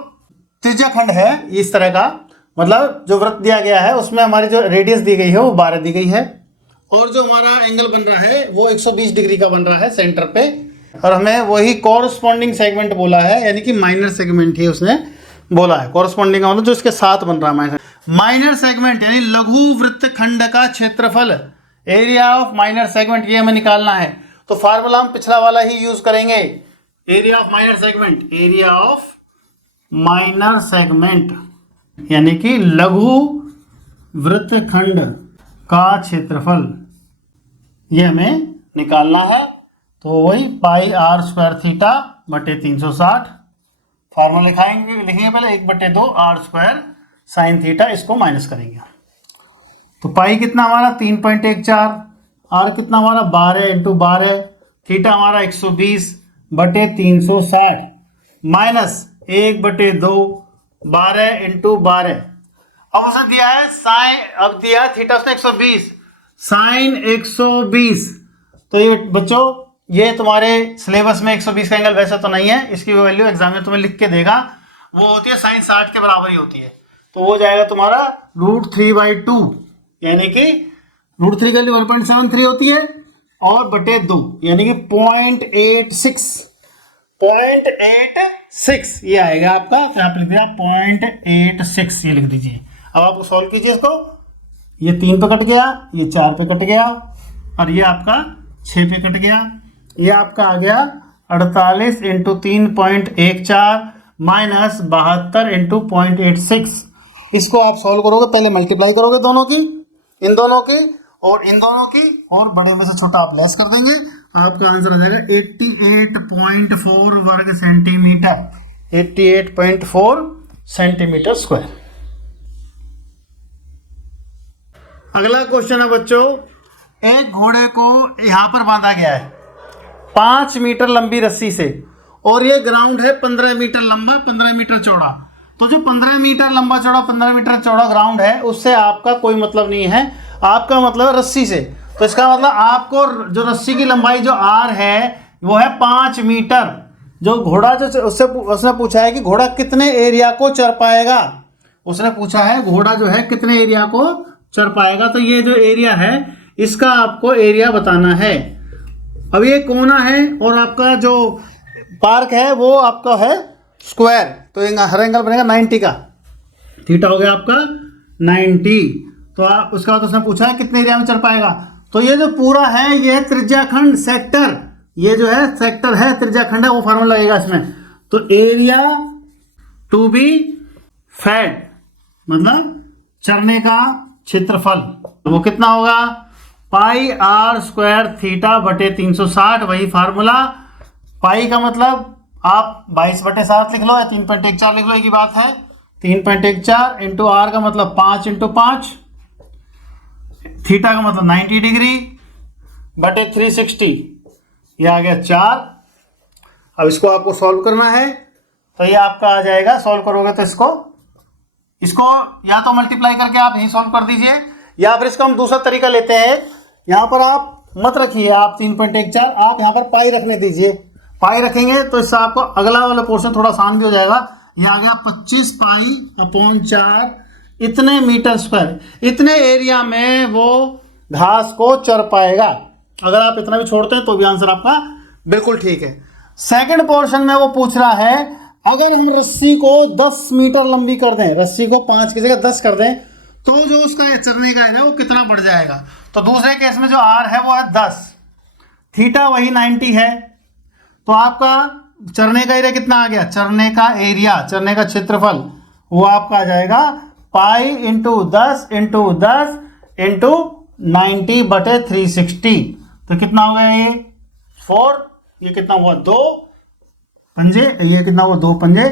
त्रिज्याखंड है इस तरह का, मतलब जो वृत्त दिया गया है उसमें हमारी जो रेडियस दी गई है वो 12 दी गई है, और जो हमारा एंगल बन रहा है वो 120 डिग्री का बन रहा है सेंटर पे, और हमें वही कॉरस्पॉन्डिंग सेगमेंट बोला है, यानी कि माइनर सेगमेंट ही उसने बोला है। कॉरस्पॉन्डिंग का मतलब जो इसके साथ बन रहा है माइनर सेगमेंट, यानी लघु वृत्तखंड का क्षेत्रफल, एरिया ऑफ माइनर सेगमेंट, ये हमें निकालना है। तो फार्मूला हम पिछला वाला ही यूज करेंगे, area of minor segment, area of minor segment यानी कि लघु वृत्तखंड का क्षेत्रफल, ये हमें निकालना है। तो वही πr² बटे 360, फार्मूला लिखेंगे पहले 1/2 r² sin थीटा, इसको माइनस करेंगे। तो पाई कितना हमारा 3.14, आर कितना हमारा 12 इंटू 12, थीटा हमारा 120 बटे 360 माइनस 1/2 12 इंटू 12। अब उसने दिया है साइन, अब दिया है थीटा उसने 120 साइन 120। तो ये बच्चों ये तुम्हारे सिलेबस में 120 का एंगल वैसे तो नहीं है, इसकी वैल्यू एग्जाम में तुम्हें लिख के देगा, वो होती है साइन 60 के बराबर ही होती है। तो वो जाएगा तुम्हारा √3/2, यानी कि √3 की वैल्यू 1.73 होती है, और बटे 2 यानी कि 0.86 ये आएगा आपका। तो आप लिख दिया 0.86, ये लिख दीजिए। अब आपको सॉल्व कीजिए इसको, ये 3 पे कट गया, ये 4 पे कट गया, और ये आपका 6 पे कट गया। ये आपका आ गया 48 इंटू 3.14 माइनस 72 इंटू 0.86। इसको आप सॉल्व करोगे, पहले मल्टीप्लाई करोगे दोनों की, इन दोनों की और इन दोनों की, और बड़े में से छोटा आप लेस कर देंगे, आपका आंसर आ जाएगा 88.4 वर्ग सेंटीमीटर, 88.4 सेंटीमीटर स्क्वायर। अगला क्वेश्चन है बच्चों, एक घोड़े को यहां पर बांधा गया है 5 मीटर लंबी रस्सी से, और ये ग्राउंड है 15 मीटर लंबा 15 मीटर चौड़ा। तो जो 15 मीटर लंबा चौड़ा 15 मीटर चौड़ा ग्राउंड है उससे आपका कोई मतलब नहीं है, आपका मतलब रस्सी से। तो इसका मतलब आपको जो रस्सी की लंबाई जो आर है वो है 5 मीटर। जो घोड़ा जो उसने पूछा है कि घोड़ा कितने एरिया को चर पाएगा, उसने पूछा है घोड़ा जो है कितने एरिया को चर पाएगा। तो ये जो एरिया है इसका आपको एरिया बताना है। अब ये कोना है और आपका जो पार्क है वो आपका है स्क्वायर, तो हर एंगल बनेगा 90 का, थीटा हो गया आपका 90। तो आप उसके बाद उसने पूछा है कितने एरिया में चल पाएगा। तो ये जो पूरा है ये है त्रिज्याखंड सेक्टर, ये जो है सेक्टर है त्रिज्याखंड है, वो फार्मूला लगेगा इसमें। तो एरिया टू बी फेड मतलब चरने का क्षेत्रफल, वो कितना होगा पाई आर स्क्वायर थीटा बटे 360, वही फार्मूला। पाई का मतलब आप 22/7 लिख लो या 3.14 लिख लो, एक ही बात है। 3.14 इंटू आर का मतलब 5 इंटू 5, थीटा का मतलब 90 डिग्री बटे 360, ये आ गया 4। अब इसको आपको सॉल्व करना है, तो ये आपका आ जाएगा, सॉल्व करोगे तो इसको या तो मल्टीप्लाई करके आप यही सॉल्व कर दीजिए, या फिर इसका हम दूसरा तरीका लेते हैं। यहाँ पर आप मत रखिए आप 3.14, आप यहाँ पर पाई रखने दीजिए। पाई रखेंगे तो इससे आपको अगला वाला पोर्शन थोड़ा आसान भी हो जाएगा। ये आ गया 25 पाई अपॉन 4, इतने मीटर स्क्वायर, इतने एरिया में वो घास को चर पाएगा। अगर आप इतना भी छोड़ते हैं तो भी आंसर आपका बिल्कुल ठीक है। सेकंड पोर्शन में वो पूछ रहा है अगर हम रस्सी को 10 मीटर लंबी कर दें, रस्सी को 5 की जगह 10 कर दें, तो जो उसका चरने का है वो कितना बढ़ जाएगा। तो दूसरे केस में जो आर है वो है 10, थीटा वही 90 है, तो आपका चरने का एरिया कितना आ गया, चरने का एरिया, चरने का क्षेत्रफल वो आपका आ जाएगा पाई इंटू 10 इंटू 10 इंटू 90 बटे 360। तो कितना हो गया ये 4, ये कितना हुआ 2 पंजे, ये कितना हुआ 2 पंजे,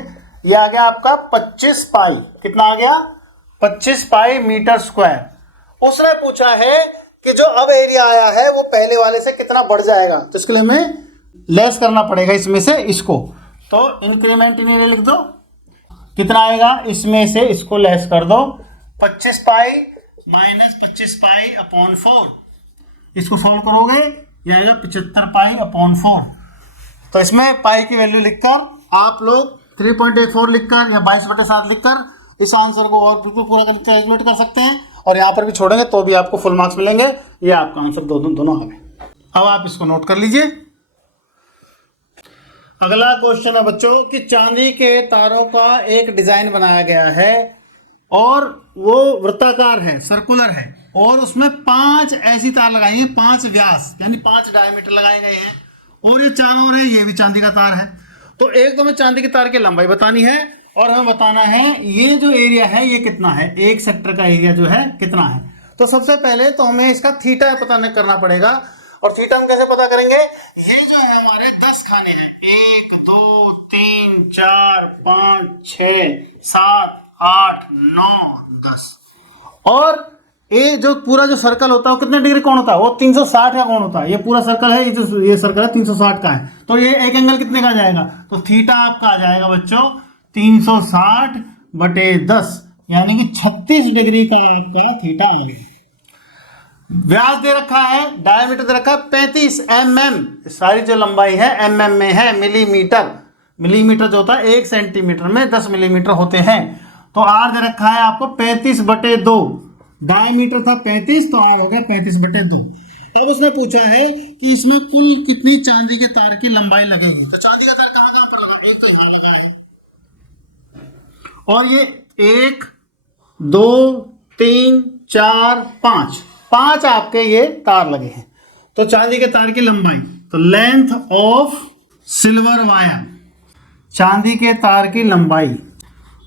ये आ गया आपका 25 पाई, कितना आ गया 25 पाई मीटर स्क्वायर। उसने पूछा है कि जो अब एरिया आया है वो पहले वाले से कितना बढ़ जाएगा, तो इसके लिए हमें लेस करना पड़ेगा इसमें से इसको। तो इंक्रीमेंट इन एरिया लिख दो, कितना आएगा इसमें से इसको लेस कर दो, 25 पाई माइनस 25 पाई अपॉन 4, इसको सॉल्व करोगे ये आएगा 75 पाई अपॉन 4। तो इसमें पाई की वैल्यू लिखकर आप लोग 3.84 लिखकर या 22/7 लिखकर इस आंसर को और बिल्कुल पूरा कैलकुलेट कर सकते हैं, और यहाँ पर भी छोड़ेंगे तो भी आपको फुल मार्क्स मिलेंगे। ये आपका आंसर दोनों आ गए। अब आप इसको नोट कर लीजिए। अगला क्वेश्चन है बच्चों कि चांदी के तारों का एक डिजाइन बनाया गया है और वो वृत्ताकार है, सर्कुलर है, और उसमें 5 ऐसी तार लगाई है, 5 व्यास यानी 5 डायमीटर लगाए गए हैं, और ये चारों ओर है, ये भी चांदी का तार है। तो एक तो हमें चांदी के तार की लंबाई बतानी है और हमें बताना है ये जो एरिया है ये कितना है, एक सेक्टर का एरिया जो है कितना है। तो सबसे पहले तो हमें इसका थीटा पता करना पड़ेगा, और थीटा हम कैसे पता करेंगे, ये जो है हमारे 10 खाने हैं, 1 2 3 4 5 6 7 8 9 10, और ये जो पूरा जो सर्कल होता है वो कितने डिग्री कोण होता है, वो 360 का कोण होता है। ये पूरा सर्कल है, ये सर्कल है 360 का है, तो ये एक एंगल कितने का जाएगा, तो थीटा आपका आ जाएगा बच्चों 360 बटे 10, यानी कि 36 डिग्री का आपका थीटा आ गया। व्यास दे रखा है, डायमीटर दे रखा है 35 mm, सारी जो लंबाई है mm में है, मिलीमीटर, मिलीमीटर जो होता है 1 सेंटीमीटर में 10 मिलीमीटर होते हैं। तो आर दे रखा है आपको 35/2, डायमीटर था 35 तो आर हो गया 35/2। अब उसने पूछा है कि इसमें कुल कितनी चांदी के तार की लंबाई लगेगी। तो चांदी का तार कहां पर लगा, एक तो यहां लगा है, और ये 1 2 3 4 5 आपके ये तार लगे हैं। तो चांदी के तार की लंबाई, तो लेंथ ऑफ सिल्वर वायर, चांदी के तार की लंबाई,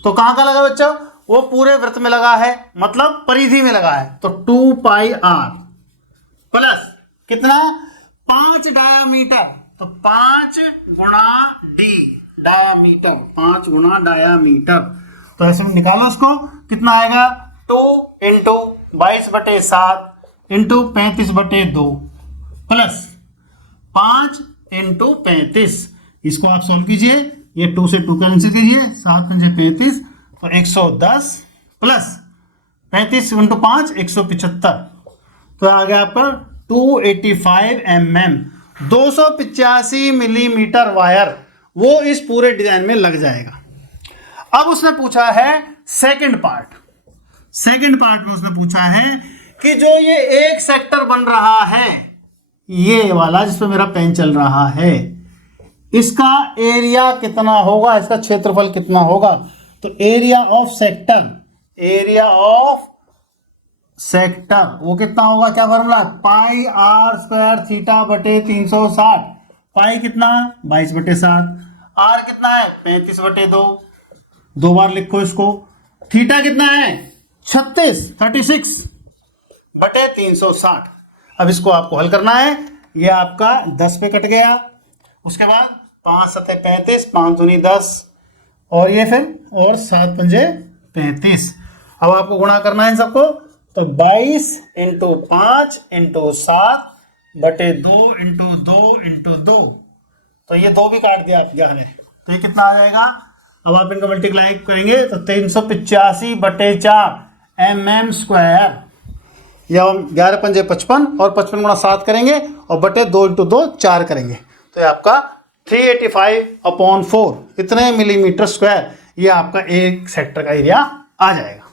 तो कहां का लगा बच्चा, वो पूरे वृत्त में लगा है, मतलब परिधि में लगा है। तो 2 पाई आर प्लस कितना 5 डायामीटर, तो 5 गुणा डी डायामीटर, 5 गुणा डायामीटर। तो ऐसे में निकालो उसको, कितना आएगा 2 इंटू 22/7 इंटू 35/2 प्लस 5 इंटू 35, इसको आप सॉल्व कीजिए, ये 2 से 2 कैंसिल कीजिए, 7 पंजे 35, तो 110 प्लस 35 इंटू 5 175, तो आ गया आपका 285 mm, 285 मिलीमीटर वायर वो इस पूरे डिजाइन में लग जाएगा। अब उसने पूछा है सेकंड पार्ट में उसने पूछा है कि जो ये एक सेक्टर बन रहा है, ये वाला जिसपे मेरा पेन चल रहा है, इसका एरिया कितना होगा, इसका क्षेत्रफल कितना होगा। तो एरिया ऑफ सेक्टर वो कितना होगा, क्या फॉर्मूला है, पाई आर स्क्वायर थीटा बटे 360। पाई कितना 22/7, आर कितना है 35/2, 2 बार लिखो इसको। थीटा कितना है 36 बटे 360। अब इसको आपको हल करना है, ये आपका 10 पे कट गया, उसके बाद 5 7 35, 5 दूनी 10, और ये फिर और 7 पंजे 35। अब आपको गुणा करना है इन सबको, तो 22 इंटू 5 इंटू 7 बटे 2 इंटू 2, तो ये 2 भी काट दिया आप ने, तो ये कितना आ जाएगा। अब आप इनको मल्टीप्लाई करेंगे तो 385/4 mm स्क्वायर, या हम 11 पंजे 55 और 55 गुणा 7 करेंगे और बटे 2 इंटू 2 4 करेंगे, तो ये आपका 385/4 इतने मिलीमीटर स्क्वायर, ये आपका एक सेक्टर का एरिया आ जाएगा।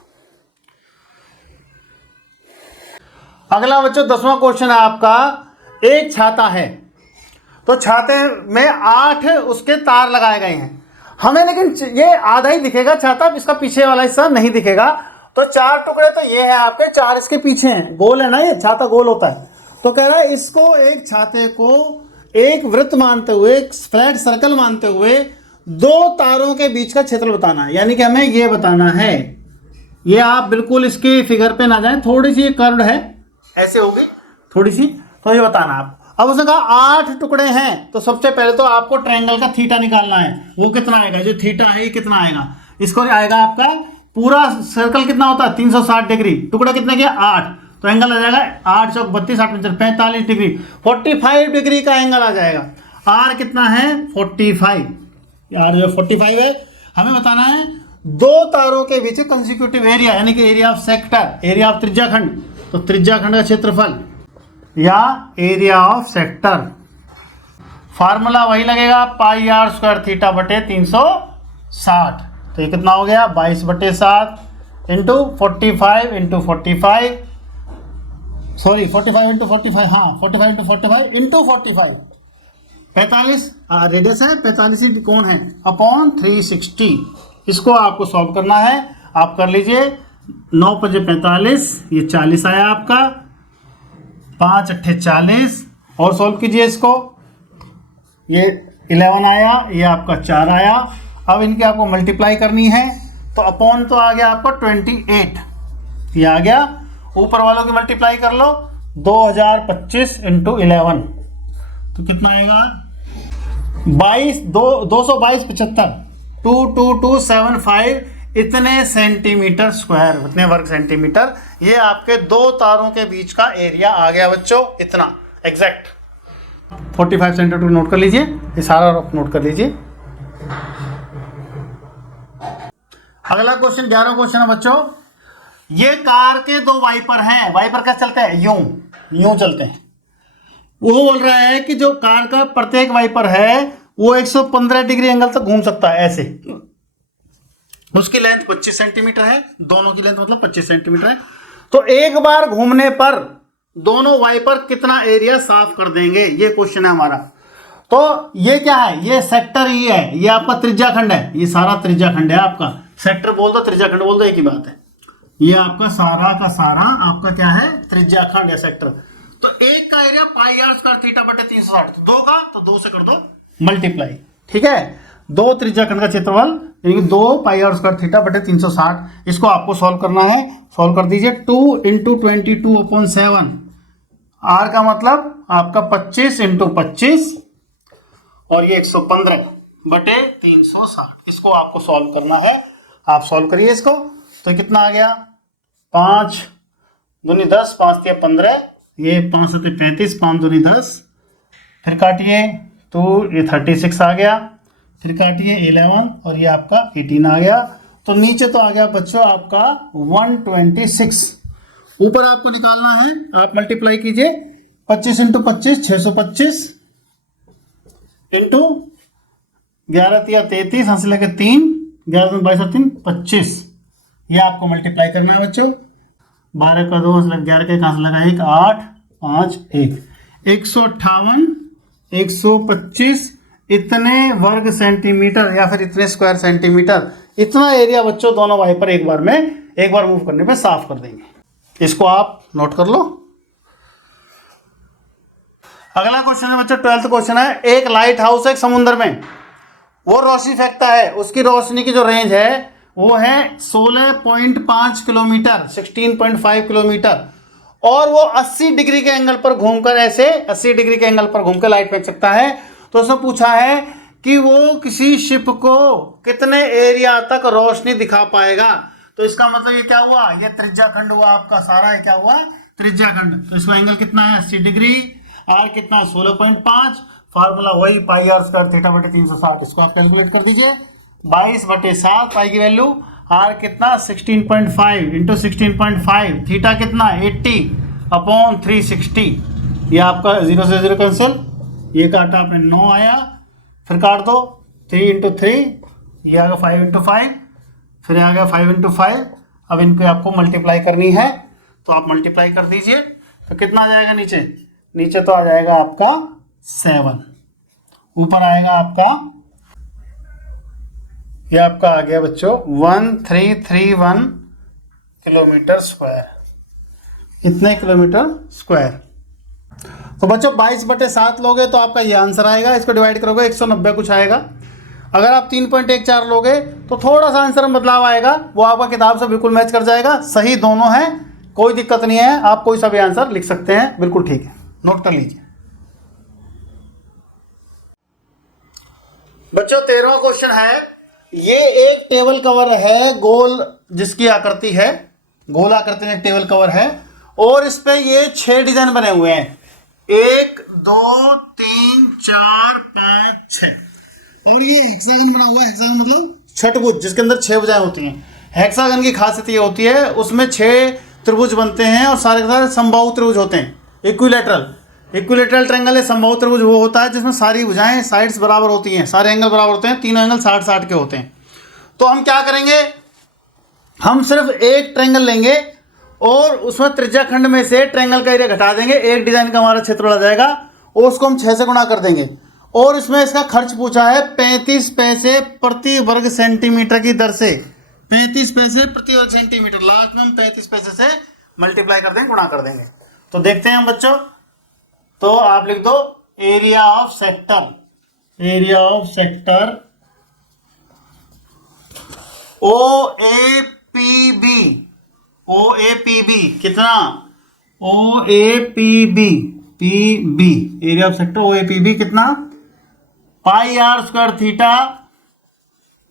अगला बच्चों 10वां क्वेश्चन है आपका, एक छाता है, तो छाते में 8 उसके तार लगाए गए हैं हमें, लेकिन ये आधा ही दिखेगा छाता, इसका पीछे वाला हिस्सा नहीं दिखेगा। तो 4 टुकड़े तो ये है आपके, 4 इसके पीछे हैं, गोल है ना, ये छाता गोल होता है। तो कह रहा है इसको, एक छाते को एक वृत्त मानते हुए, एक फ्लैट सर्कल मानते हुए 2 तारों के बीच का क्षेत्र बताना है। यानी कि हमें ये बताना है, ये आप बिल्कुल इसके फिगर पे ना जाए, थोड़ी सी कर्व्ड है, ऐसे होगी थोड़ी सी, तो ये बताना आप। अब उसने कहा 8 टुकड़े हैं, तो सबसे पहले तो आपको ट्रायंगल का थीटा निकालना है, वो कितना आएगा, जो थीटा है ये कितना आएगा, इसको आएगा आपका पूरा सर्कल कितना होता है 360 डिग्री, टुकड़ा कितने के 8, तो एंगल आ जाएगा 8 चौक 32 8 45 डिग्री, 45 डिग्री का एंगल आ जाएगा। आर कितना है 45, यार जो 45 है, हमें बताना है 2 तारों के बीच कंसेक्यूटिव एरिया, यानी कि area of sector, area of त्रिज्याखंड, तो त्रिज्याखंड का क्षेत्रफल या एरिया ऑफ सेक्टर, फार्मूला वही लगेगा पाई आर स्क्वायर थीटा बटे 360। तो ये कितना हो गया 22/7 इंटू 45 इंटू 45, सॉरी 45 इंटू 45, हाँ 45 इंटू 45 इंटू 45, 45 रेडियस है, 45 कोण है, अपॉन 360। इसको आपको सॉल्व करना है, आप कर लीजिए। 9 पंजे 45, ये 40 आया आपका, 5 अट्ठे 40, और सॉल्व कीजिए इसको, ये 11 आया, ये आपका 4 आया। अब इनके आपको मल्टीप्लाई करनी है, तो अपॉन तो आ गया आपको 28, ये आ गया, ऊपर वालों की मल्टीप्लाई कर लो 2025 इंटू 11, तो कितना आएगा 222 75, 22275 इतने सेंटीमीटर स्क्वायर, इतने वर्ग सेंटीमीटर, ये आपके 2 तारों के बीच का एरिया आ गया बच्चों, इतना एग्जैक्ट 45 सेंटीमीटर नोट कर लीजिए, ये सारा नोट कर लीजिए। अगला क्वेश्चन 11वां क्वेश्चन है बच्चों, ये कार के 2 वाइपर हैं, वाइपर कैसे चलते हैं, यूं चलते हैं। वो बोल रहा है कि जो कार का प्रत्येक वाइपर है वो 115 डिग्री एंगल तक घूम सकता है ऐसे, उसकी लेंथ 25 सेंटीमीटर है, दोनों की लेंथ मतलब 25 सेंटीमीटर है। तो एक बार घूमने पर दोनों वाइपर कितना एरिया साफ कर देंगे, ये क्वेश्चन है हमारा। तो ये क्या है, ये सेक्टर ही है, ये आपका त्रिज्याखंड है, ये सारा त्रिज्याखंड है आपका, सेक्टर बोल दो त्रिज्याखंड बोल दो एक ही बात है, ये आपका सारा का सारा आपका क्या है त्रिज्याखंड है सेक्टर। तो एक का area pi r square theta बटे 360, तो 2 का तो 2 से कर दो मल्टीप्लाई, ठीक है, 2 त्रिज्याखंड का क्षेत्रफल यानी कि 2 पाई आर स्क्वायर थीटा बटे 360, इसको आपको सॉल्व करना है, सॉल्व कर दीजिए। 2 इंटू 22/7, आर का मतलब आपका 25 इंटू 25 और ये 115 बटे 360, इसको आपको सॉल्व करना है, आप सॉल्व करिए इसको। तो कितना आ गया 5 दूनी 10, 5 तिया 15, ये 5 7 35, 5 दूनी 10, फिर काटिए तो ये 36 आ गया, फिर काटिए 11 और ये आपका 18 आ गया। तो नीचे तो आ गया बच्चों आपका 126। ऊपर आपको निकालना है, आप मल्टीप्लाई कीजिए 25 इंटू 25 625 इंटू 11 या 33 हंस लगे 3 11 22 3 25। ये आपको मल्टीप्लाई करना है बच्चों। 12 का 2 11 के कहाँ से लगा 1 8 5 1 158 125 इतने वर्ग सेंटीमीटर या फिर इतने स्क्वायर सेंटीमीटर, इतना एरिया बच्चों दोनों वाइपर एक बार मूव करने पे साफ कर देंगे। इसको आप नोट कर लो। अगला क्वेश्चन है बच्चों 12th क्वेश्चन है। एक लाइट हाउस है समुद्र में, वो रोशनी फेंकता है, उसकी रोशनी की जो रेंज है वो है 16.5 किलोमीटर 16.5 किलोमीटर, और वो 80 डिग्री के एंगल पर घूमकर ऐसे 80 डिग्री के एंगल पर घूमकर लाइट फेंक सकता है। तो उसने पूछा है कि वो किसी शिप को कितने एरिया तक रोशनी दिखा पाएगा। तो इसका मतलब ये क्या हुआ, ये त्रिज्याखंड हुआ आपका सारा, ये क्या हुआ त्रिज्याखंड। तो इसका एंगल कितना है 80 डिग्री, आर कितना है 16.5, फार्मूला वही पाई आर स्क्वायर थीटा बटे 360। इसको आप कैलकुलेट कर दीजिए 22/7 पाई की वैल्यू, आर कितना 16.5 इंटू 16.5, थीटा कितना 80/360। ये आपका 0 से 0 कैंसिल, ये काटा आपने 9 आया, फिर काट दो 3 इंटू 3, ये आ गया 5 इंटू 5, फिर आ गया 5 इंटू 5। अब इनको आपको मल्टीप्लाई करनी है तो आप मल्टीप्लाई कर दीजिए। तो कितना आ जाएगा नीचे, नीचे तो आ जाएगा आपका 7, ऊपर आएगा आपका, ये आपका आ गया बच्चों 1331 किलोमीटर स्क्वायर, इतने किलोमीटर स्क्वायर। तो बच्चों 22/7 लोगे तो आपका ये आंसर आएगा। इसको डिवाइड करोगे 190 कुछ आएगा। अगर आप 3.14 लोगे तो थोड़ा सा आंसर में बदलाव आएगा, वो आपका किताब से बिल्कुल मैच कर जाएगा। सही दोनों है, कोई दिक्कत नहीं है, आप कोई सा भी आंसर लिख सकते हैं, बिल्कुल ठीक है, नोट कर लीजिए। बच्चों 13वां क्वेश्चन है। ये एक टेबल कवर है गोल, जिसकी आकृति है गोल आकृति में एक टेबल कवर है, और इस पे ये 6 डिजाइन बने हुए हैं, 1 2 3 4 5 6, और ये हेक्सागन बना हुआ है। हेक्सागन मतलब छठभुज, जिसके अंदर 6 भुजाएं होती हैं। हेक्सागन की खासियत ये होती है उसमें 6 त्रिभुज बनते हैं और सारे के सारे समबाहु त्रिभुज होते हैं। इक्विलेटरल ट्रायंगल है, समबाहु त्रिभुज वो होता है जिसमें सारी भुजाएं साइड्स बराबर होती हैं, सारे एंगल बराबर होते हैं, तीनों एंगल 60-60 के होते हैं। तो हम क्या करेंगे, हम सिर्फ एक ट्रायंगल लेंगे और उसमें त्रिज्याखंड में से ट्रायंगल का एरिया घटा देंगे, एक डिजाइन का हमारा क्षेत्र आ जाएगा, और उसको हम 6 से गुणा कर देंगे। और इसमें इसका खर्च पूछा है 35 पैसे प्रति वर्ग सेंटीमीटर की दर से, 35 पैसे प्रति वर्ग सेंटीमीटर। लास्ट में हम 35 पैसे से मल्टीप्लाई कर देंगे, गुणा कर देंगे। तो देखते हैं हम बच्चों, तो आप लिख दो एरिया ऑफ सेक्टर OAPB कितना, OAPB area of sector OAPB कितना, पाई आर स्क्वायर थीटा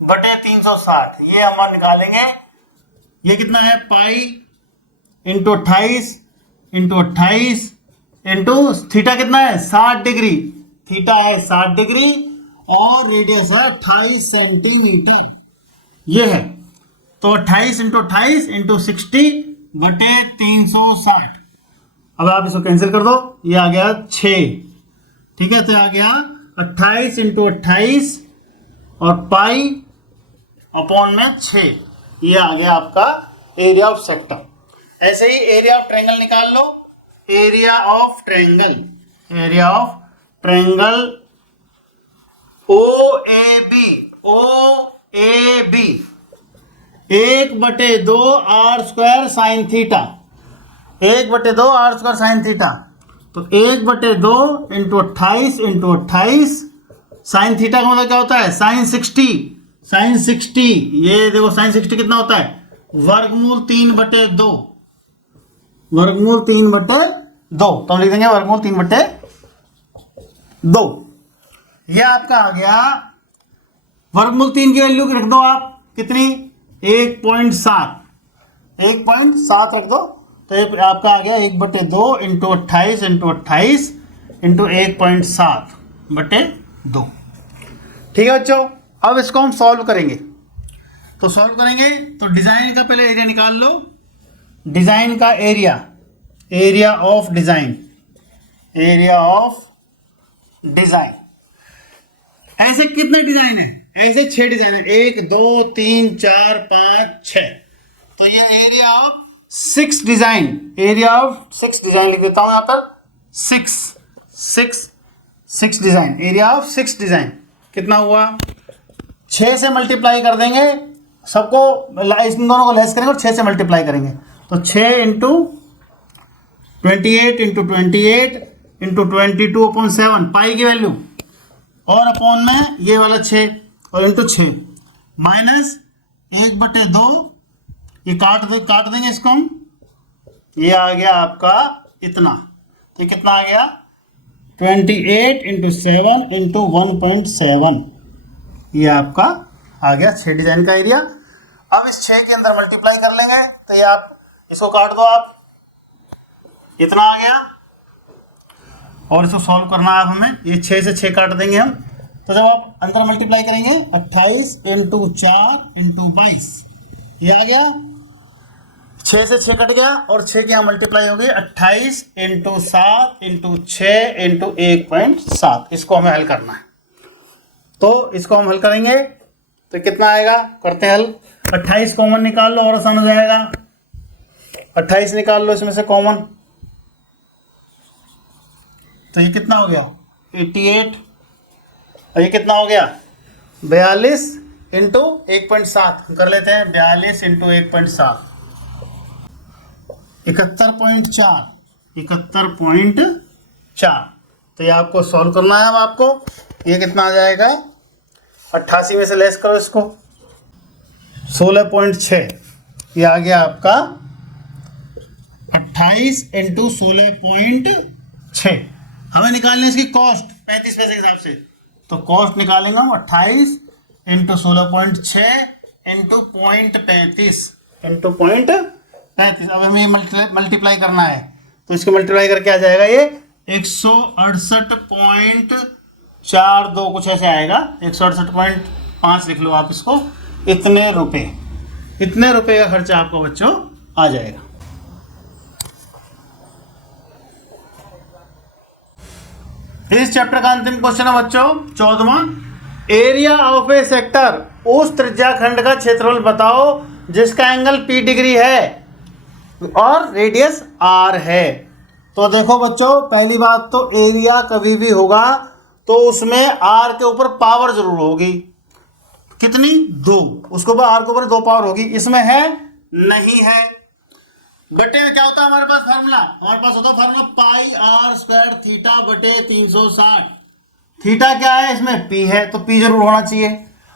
बटे 360। ये हम निकालेंगे, ये कितना है पाई इंटू 28 इंटू थीटा कितना है 60 डिग्री, थीटा है 60 डिग्री और रेडियस है 28 सेंटीमीटर, ये है। तो 28 इंटू 28 इंटू 60 बटे 360। अब आप इसको कैंसिल कर दो, ये आ गया 6, ठीक है। तो आ गया 28 इंटू 28 और पाई अपॉन में 6, ये आ गया आपका एरिया ऑफ सेक्टर। ऐसे ही एरिया ऑफ ट्रायंगल निकाल लो, area of triangle OAB 1/2 are square sine theta, 1/2 are square sine theta. तो 1/2 इंटू 28 साइन थीटा का मतलब क्या होता है साइन 60। ये देखो साइन 60 कितना होता है वर्गमूल 3/2, वर्गमूल 3/2। तो हम लिख देंगे वर्गमूल 3/2। ये आपका आ गया वर्गमूल 3 की वैल्यू रख दो आप कितनी 1.7 रख दो। तो ये आपका आ गया 1/2 इंटू 28 इंटू 1.7/2। 2। ठीक है बच्चों, अब इसको हम सॉल्व करेंगे। तो सॉल्व करेंगे तो डिजाइन का पहले एरिया निकाल लो। डिजाइन का area, area of design, area of design. ऐसे कितने डिजाइन है? ऐसे 6 डिजाइन है, 1 2 3 4 5 6। तो ये area of 6 design, area of 6 design लिख देता हूं यहां पर। 6 डिजाइन, एरिया ऑफ 6 डिजाइन कितना हुआ? 6 से मल्टीप्लाई कर देंगे सबको, इन दोनों को लेस करेंगे और 6 से मल्टीप्लाई करेंगे। तो 6 इंटू 28 इंटू 28 इंटू 22/7 पाई की वैल्यू, और अपॉन में ये वाला 6 और इंटू 6 माइनस 1/2। ये काट देंगे इसको हम। ये आ गया आपका इतना। तो ये कितना आ गया? 28 इंटू 7 इंटू 1.7। ये आपका आ गया 6 डिजाइन का एरिया। अब इस 6 के अंदर मल्टीप्लाई कर लेंगे। तो ये आप इसको काट दो, आप इतना आ गया। और इसको सॉल्व करना है हमें। ये 6 से 6 काट देंगे हम। तो जब आप अंदर मल्टीप्लाई करेंगे 28 इंटू 4 इंटू 22, ये आ गया। 6 से 6 कट गया और 6 की यहाँ मल्टीप्लाई होगी 28 इंटू 7 इंटू 6 इंटू 1.7। इसको हमें हल करना है। तो इसको हम हल करेंगे तो कितना आएगा? करते हैं हल। 28 कॉमन निकाल लो और आसान हो जाएगा। 28 निकाल लो इसमें से कॉमन। तो ये कितना हो गया? 88। और ये कितना हो गया? 42 इंटू 1.7 कर लेते हैं। 42 इंटू 1.7 71.4। 71.4। तो ये आपको सॉल्व करना है। अब आपको ये कितना आ जाएगा? 88 में से लेस करो इसको, 16.6। ये आ गया आपका 28 इंटू 16.6। हमें निकालने इसकी कॉस्ट 35 पैसे के हिसाब से। तो कॉस्ट निकालेंगे हम 28 इंटू 16.6 इंटू 0.35 इंटू 0.35। अब हमें मल्टीप्लाई करना है। तो इसको मल्टीप्लाई करके आ जाएगा ये 168.42 कुछ ऐसे आएगा। 168.5 लिख लो आप इसको। इतने रुपए का खर्चा आपको बच्चों आ जाएगा। इस चैप्टर का अंतिम क्वेश्चन है बच्चों 14वां। एरिया ऑफ ए सेक्टर, उस त्रिज्या खंड का क्षेत्रफल बताओ जिसका एंगल P डिग्री है और रेडियस R है। तो देखो बच्चों, पहली बात तो एरिया कभी भी होगा तो उसमें R के ऊपर पावर जरूर होगी। कितनी? 2। उसके ऊपर R के ऊपर 2 पावर होगी। इसमें है? नहीं है। बटे में क्या होता है हमारे पास फार्मूला? हमारे पास होता है फार्मूला पाई R स्क्वायर थीटा बटे 360। थीटा क्या है? इसमें P है तो P जरूर होना चाहिए।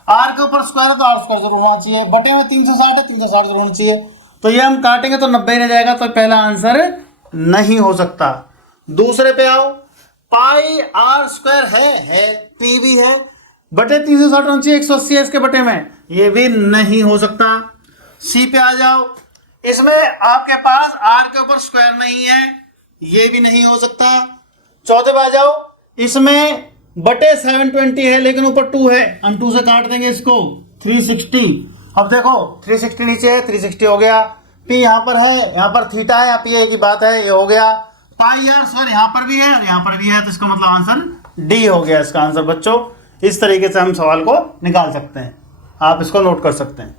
R के ऊपर स्क्वायर है तो R स्क्वायर जरूर होना चाहिए। बटे में 360 है, 360 जरूर होना चाहिए। तो ये हम काटेंगे तो 90 रह जाएगा। तो पहला आंसर नहीं हो सकता। दूसरे पे आओ। पाई R स्क्वायर है P भी है, बटे 360 होना चाहिए। 180 है इसके बटे में, ये भी नहीं हो सकता। सी पे आ जाओ। इसमें आपके पास R के ऊपर स्क्वायर नहीं है, ये भी नहीं हो सकता। चौथे पे आ जाओ। इसमें बटे 720 है लेकिन ऊपर 2 है, हम 2 से काट देंगे इसको 360। अब देखो 360 नीचे है, 360 हो गया। P यहाँ पर है, यहाँ पर थीटा है, यहाँ P की बात है, ये हो गया। पाई R स्क्वायर यहाँ पर भी है और यहाँ पर भी है, तो इसका मतलब आंसर D हो गया इसका आंसर बच्चों। इस तरीके से हम सवाल को निकाल सकते हैं। आप इसको नोट कर सकते हैं।